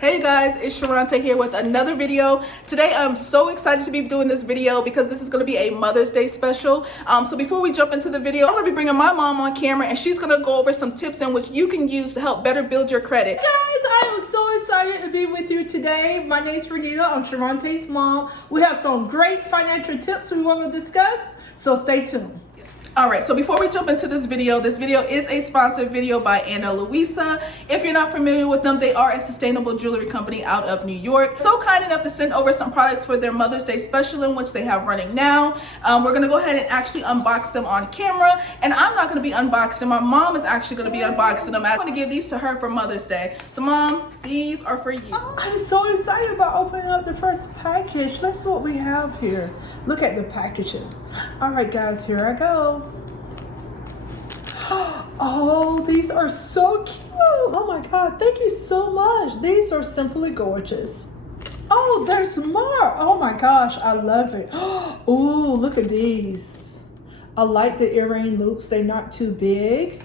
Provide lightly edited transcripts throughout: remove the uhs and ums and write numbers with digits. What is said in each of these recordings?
Hey guys, it's Sharante here with another video. Today I'm so excited to be doing this video because this is going to be a Mother's Day special. So before we jump into the video, I'm going to be bringing my mom on camera and she's going to go over some tips in which you can use to help better build your credit. Guys, I am so excited to be with you today. My name is Renita. I'm Sharante's mom. We have some great financial tips we want to discuss, so stay tuned. Alright, so before we jump into this video is a sponsored video by Luisa. If you're not familiar with them, they are a sustainable jewelry company out of New York. So kind enough to send over some products for their Mother's Day special in which they have running now. We're going to go ahead and actually unbox them on camera. And I'm not going to be unboxing them. My mom is actually going to be unboxing them. I'm going to give these to her for Mother's Day. So mom, these are for you. I'm so excited about opening up the first package. Let's see what we have here. Look at the packaging. Alright guys, here I go. Oh, these are so cute. Oh my God, thank you so much. These are simply gorgeous. Oh, there's more. Oh my gosh, I love it. Oh, look at these. I like the earring loops. They're not too big.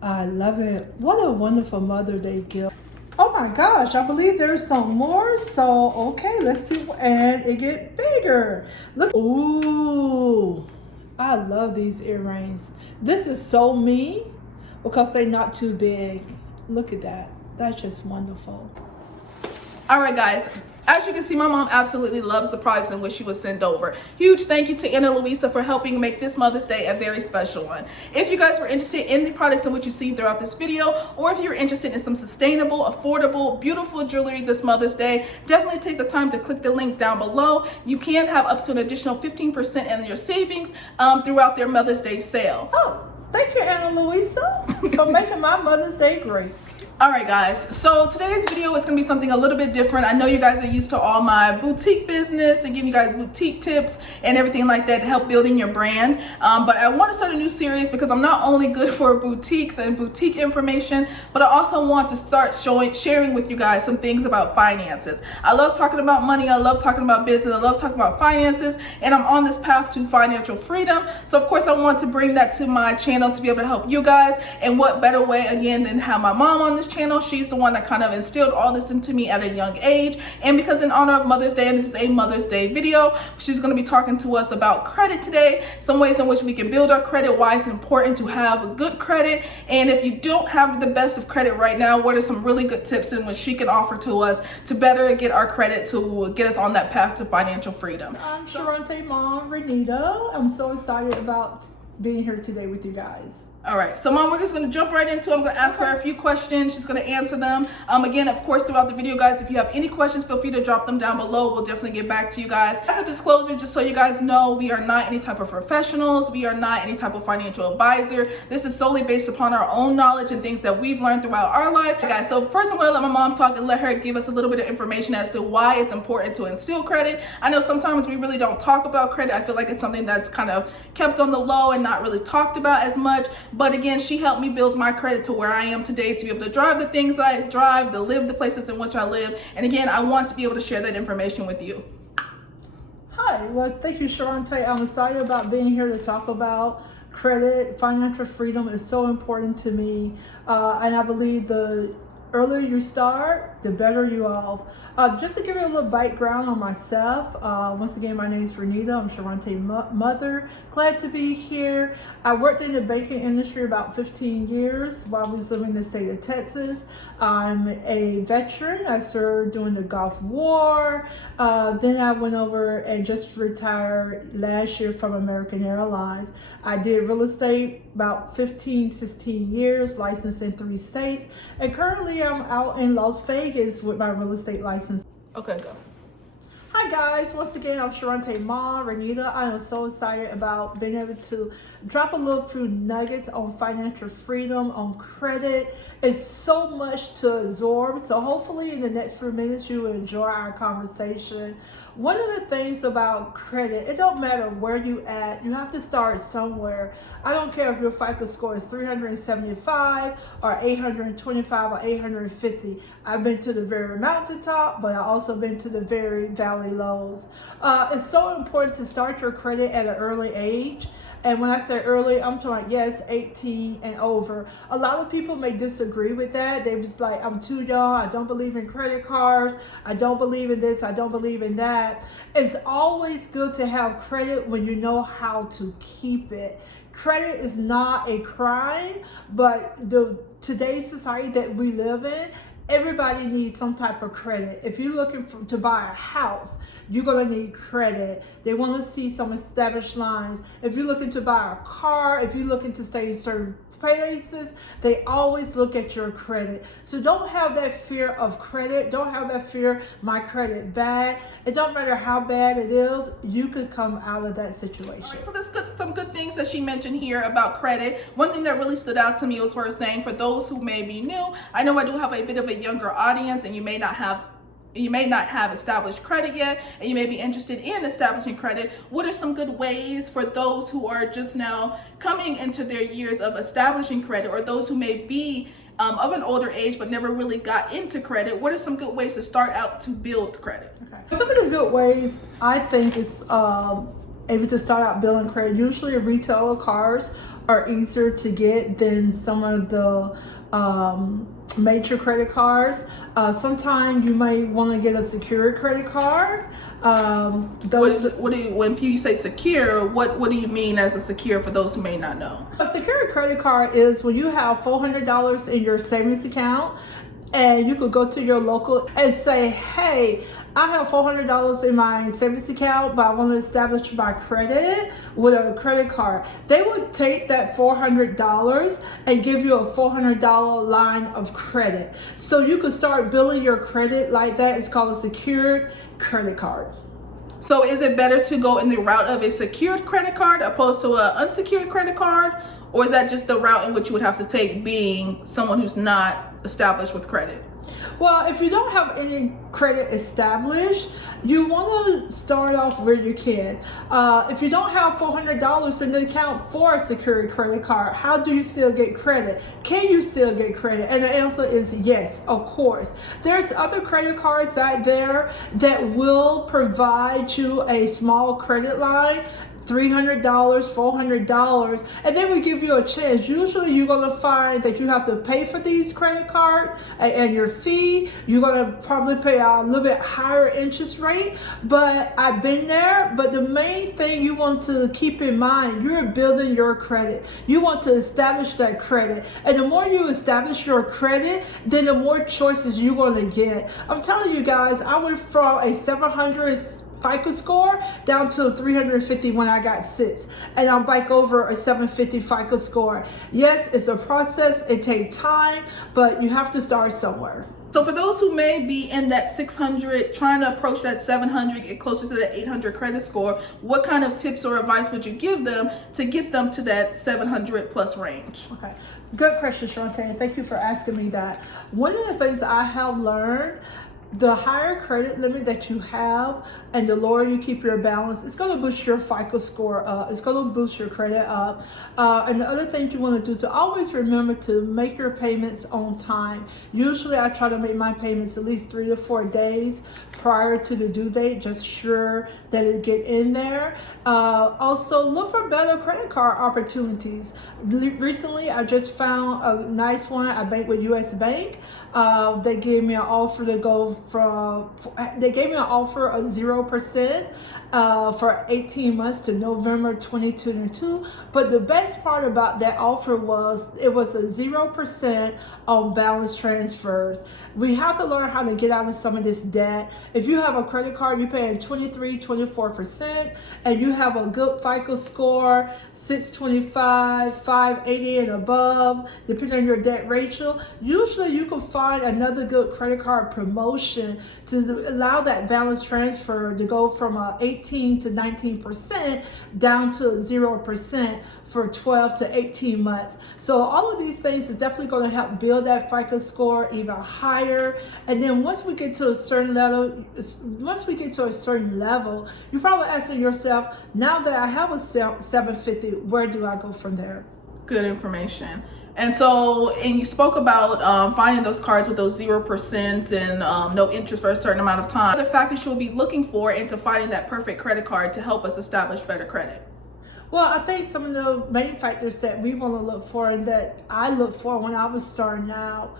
I love it. What a wonderful Mother's Day gift. Oh my gosh, I believe there's some more. So, okay, let's see. And it get bigger. Look. Ooh, I love these earrings. This is so me because they're not too big. Look at that. That's just wonderful. All right, guys. As you can see, my mom absolutely loves the products in which she was sent over. Huge thank you to Luisa for helping make this Mother's Day a very special one. If you guys were interested in the products in which you see throughout this video, or if you're interested in some sustainable, affordable, beautiful jewelry this Mother's Day, definitely take the time to click the link down below. You can have up to an additional 15% in your savings throughout their Mother's Day sale. Oh, thank you, Luisa, for making my Mother's Day great. Alright guys, so today's video is going to be something a little bit different. I know you guys are used to all my boutique business and giving you guys boutique tips and everything like that to help building your brand. But I want to start a new series because I'm not only good for boutiques and boutique information, but I also want to start sharing with you guys some things about finances. I love talking about money, I love talking about business, I love talking about finances, and I'm on this path to financial freedom. So of course I want to bring that to my channel to be able to help you guys. And what better way again than have my mom on this channel. She's the one that kind of instilled all this into me at a young age, and because in honor of Mother's Day, and this is a Mother's Day video, she's going to be talking to us about credit today, some ways in which we can build our credit, why it's important to have good credit, and if you don't have the best of credit right now, what are some really good tips in which she can offer to us to better get our credit to get us on that path to financial freedom. I'm Sharante mom, Renita. I'm so excited about being here today with you guys. All right, so mom, we're just going to jump right into it. I'm going to ask her a few questions. She's going to answer them. Again, of course, throughout the video, guys, if you have any questions, feel free to drop them down below. We'll definitely get back to you guys. As a disclosure, just so you guys know, we are not any type of professionals. We are not any type of financial advisor. This is solely based upon our own knowledge and things that we've learned throughout our life. Okay, guys, so first I'm going to let my mom talk and let her give us a little bit of information as to why it's important to instill credit. I know sometimes we really don't talk about credit. I feel like it's something that's kind of kept on the low and not really talked about as much. But again, she helped me build my credit to where I am today, to be able to drive the things that I drive, to live the places in which I live. And again, I want to be able to share that information with you. Hi, well, thank you, Sharante. I'm excited about being here to talk about credit. Financial freedom is so important to me. And I believe the earlier you start, the better you off. Just to give you a little background on myself, once again, my name is Renita. I'm Sharante's mother. Glad to be here. I worked in the banking industry about 15 years while I was living in the state of Texas. I'm a veteran. I served during the Gulf War. Then I went over and just retired last year from American Airlines. I did real estate about 16 years, licensed in 3 states. And currently I'm out in Las Vegas with my real estate license. Okay, go. Hi guys, once again, I'm Sharante mom, Renita. I am so excited about being able to drop a little few nuggets on financial freedom, on credit. It's so much to absorb, so hopefully in the next few minutes you will enjoy our conversation. One of the things about credit, it don't matter where you at, you have to start somewhere. I don't care if your FICO score is 375 or 825 or 850. I've been to the very mountaintop, but I also been to the very valley lows. It's so important to start your credit at an early age. And when I say early, I'm talking, yes, 18 and over. A lot of people may disagree with that. They're just like, I'm too young. I don't believe in credit cards. I don't believe in this. I don't believe in that. It's always good to have credit when you know how to keep it. Credit is not a crime, but today's society that we live in, everybody needs some type of credit. If you're looking to buy a house, you're going to need credit. They want to see some established lines. If you're looking to buy a car, if you're looking to stay in certain places, they always look at your credit. So don't have that fear of credit. Don't have that fear, my credit bad. It don't matter how bad it is, you can come out of that situation. All right, so there's some good things that she mentioned here about credit. One thing that really stood out to me was her saying, for those who may be new, I know I do have a bit of a younger audience, and you may not have established credit yet, and you may be interested in establishing credit. What are some good ways for those who are just now coming into their years of establishing credit, or those who may be of an older age but never really got into credit? What are some good ways to start out to build credit? Okay. Some of the good ways I think is able to start out building credit. Usually retail cars are easier to get than some of the major credit cards. Sometimes you might want to get a secured credit card. When you say secure, what do you mean as a secure for those who may not know? A secured credit card is when you have $400 in your savings account, and you could go to your local and say, hey, I have $400 in my savings account, but I want to establish my credit with a credit card. They would take that $400 and give you a $400 line of credit. So you could start building your credit like that. It's called a secured credit card. So is it better to go in the route of a secured credit card opposed to an unsecured credit card? Or is that just the route in which you would have to take being someone who's not established with credit? Well, if you don't have any credit established, you want to start off where you can. If you don't have $400 in the account for a secured credit card, how do you still get credit? Can you still get credit? And the answer is yes, of course. There's other credit cards out there that will provide you a small credit line, $300, $400, and then we give you a chance. Usually you're going to find that you have to pay for these credit cards and your fee. You're going to probably pay a little bit higher interest rate, but I've been there. But the main thing you want to keep in mind, you're building your credit. You want to establish that credit. And the more you establish your credit, then the more choices you're going to get. I'm telling you guys, I went from a 700 FICO score down to 350 when I got SITs, and I'm back over a 750 FICO score. Yes, it's a process, it takes time, but you have to start somewhere. So for those who may be in that 600, trying to approach that 700, get closer to that 800 credit score, what kind of tips or advice would you give them to get them to that 700 plus range? Okay, good question, Sharante, and thank you for asking me that. One of the things I have learned, the higher credit limit that you have and the lower you keep your balance, it's going to boost your FICO score up. It's going to boost your credit up. And the other thing you want to do, to always remember to make your payments on time. Usually I try to make my payments at least 3 to 4 days prior to the due date, just sure that it get in there. Also look for better credit card opportunities. Recently I just found a nice one. I bank with US Bank. They gave me an offer to go they gave me an offer of 0% for 18 months to November 2022. But the best part about that offer was it was a 0% on balance transfers. We have to learn how to get out of some of this debt. If you have a credit card, you're paying 24%, and you have a good FICO score, 625, 580 and above, depending on your debt ratio, usually you can find another good credit card promotion to allow that balance transfer to go from 18 to 19% down to 0% for 12 to 18 months. So all of these things is definitely going to help build that FICO score even higher. And then once we get to a certain level, you're probably asking yourself, now that I have a 750, where do I go from there? Good information. And you spoke about finding those cards with those 0% and no interest for a certain amount of time. Other factors you'll be looking for into finding that perfect credit card to help us establish better credit. Well, I think some of the main factors that we want to look for and that I look for when I was starting out,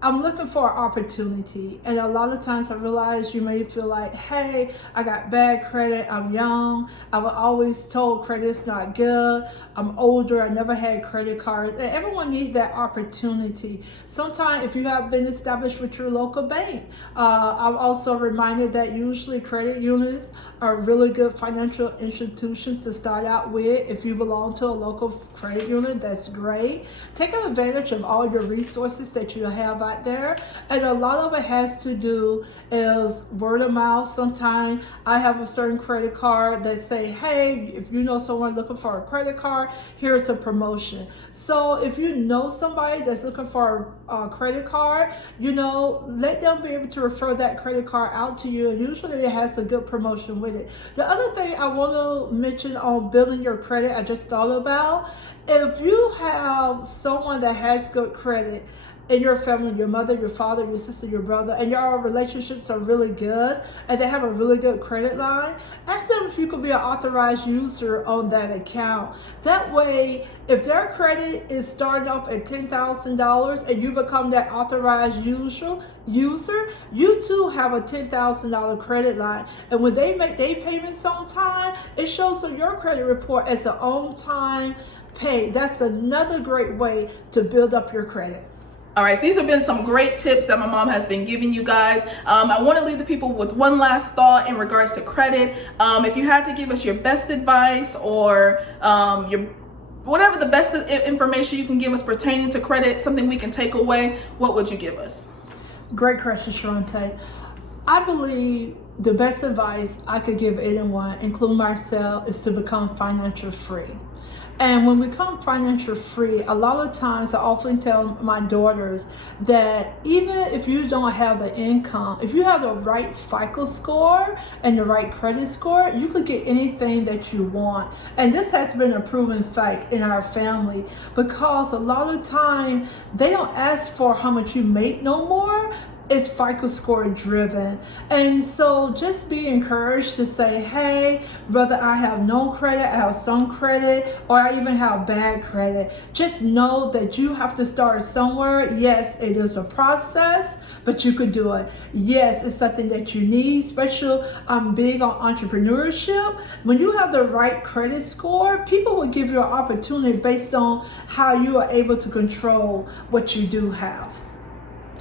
I'm looking for an opportunity. And a lot of times I realize you may feel like, hey, I got bad credit, I'm young, I was always told credit's not good, I'm older, I never had credit cards. And everyone needs that opportunity. Sometimes if you have been established with your local bank, I'm also reminded that usually credit unions are really good financial institutions to start out with. If you belong to a local credit union, that's great. Take advantage of all your resources that you have out there. And a lot of it has to do is word of mouth. Sometimes I have a certain credit card that say, hey, if you know someone looking for a credit card, here's a promotion. So if you know somebody that's looking for a credit card, let them be able to refer that credit card out to you. And usually it has a good promotion with it. The other thing I want to mention on building your credit, I just thought about, if you have someone that has good credit in your family, your mother, your father, your sister, your brother, and your relationships are really good, and they have a really good credit line, ask them if you could be an authorized user on that account. That way, if their credit is starting off at $10,000 and you become that authorized user, you too have a $10,000 credit line. And when they make their payments on time, it shows on your credit report as an on-time pay. That's another great way to build up your credit. All right, these have been some great tips that my mom has been giving you guys. I want to leave the people with one last thought in regards to credit. If you had to give us your best advice or whatever the best information you can give us pertaining to credit, something we can take away, what would you give us? Great question, Sharante. I believe the best advice I could give anyone, including myself, is to become financial free. And when we become financial free, a lot of times I often tell my daughters that even if you don't have the income, if you have the right FICO score and the right credit score, you could get anything that you want. And this has been a proven fact in our family, because a lot of time they don't ask for how much you make no more. It's FICO score driven. And so just be encouraged to say, hey, whether I have no credit, I have some credit, or I even have bad credit, just know that you have to start somewhere. Yes, it is a process, but you could do it. Yes, it's something that you need. Especially, I'm big on entrepreneurship. When you have the right credit score, people will give you an opportunity based on how you are able to control what you do have.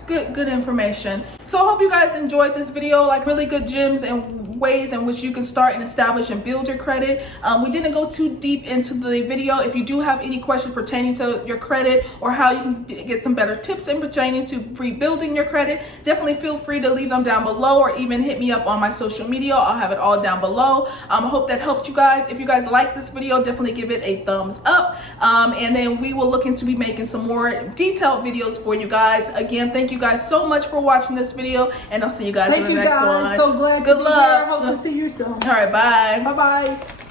Good information. So I hope you guys enjoyed this video, like really good gems and ways in which you can start and establish and build your credit. We didn't go too deep into the video. If you do have any questions pertaining to your credit or how you can get some better tips in pertaining to rebuilding your credit, definitely feel free to leave them down below or even hit me up on my social media. I'll have it all down below. I hope that helped you guys. If you guys like this video, definitely give it a thumbs up. And then we will look into be making some more detailed videos for you guys. Again, thank you guys so much for watching this video, and I'll see you guys in the next one. So glad Good to be luck. here. Hope to see you soon. All right, bye. Bye-bye.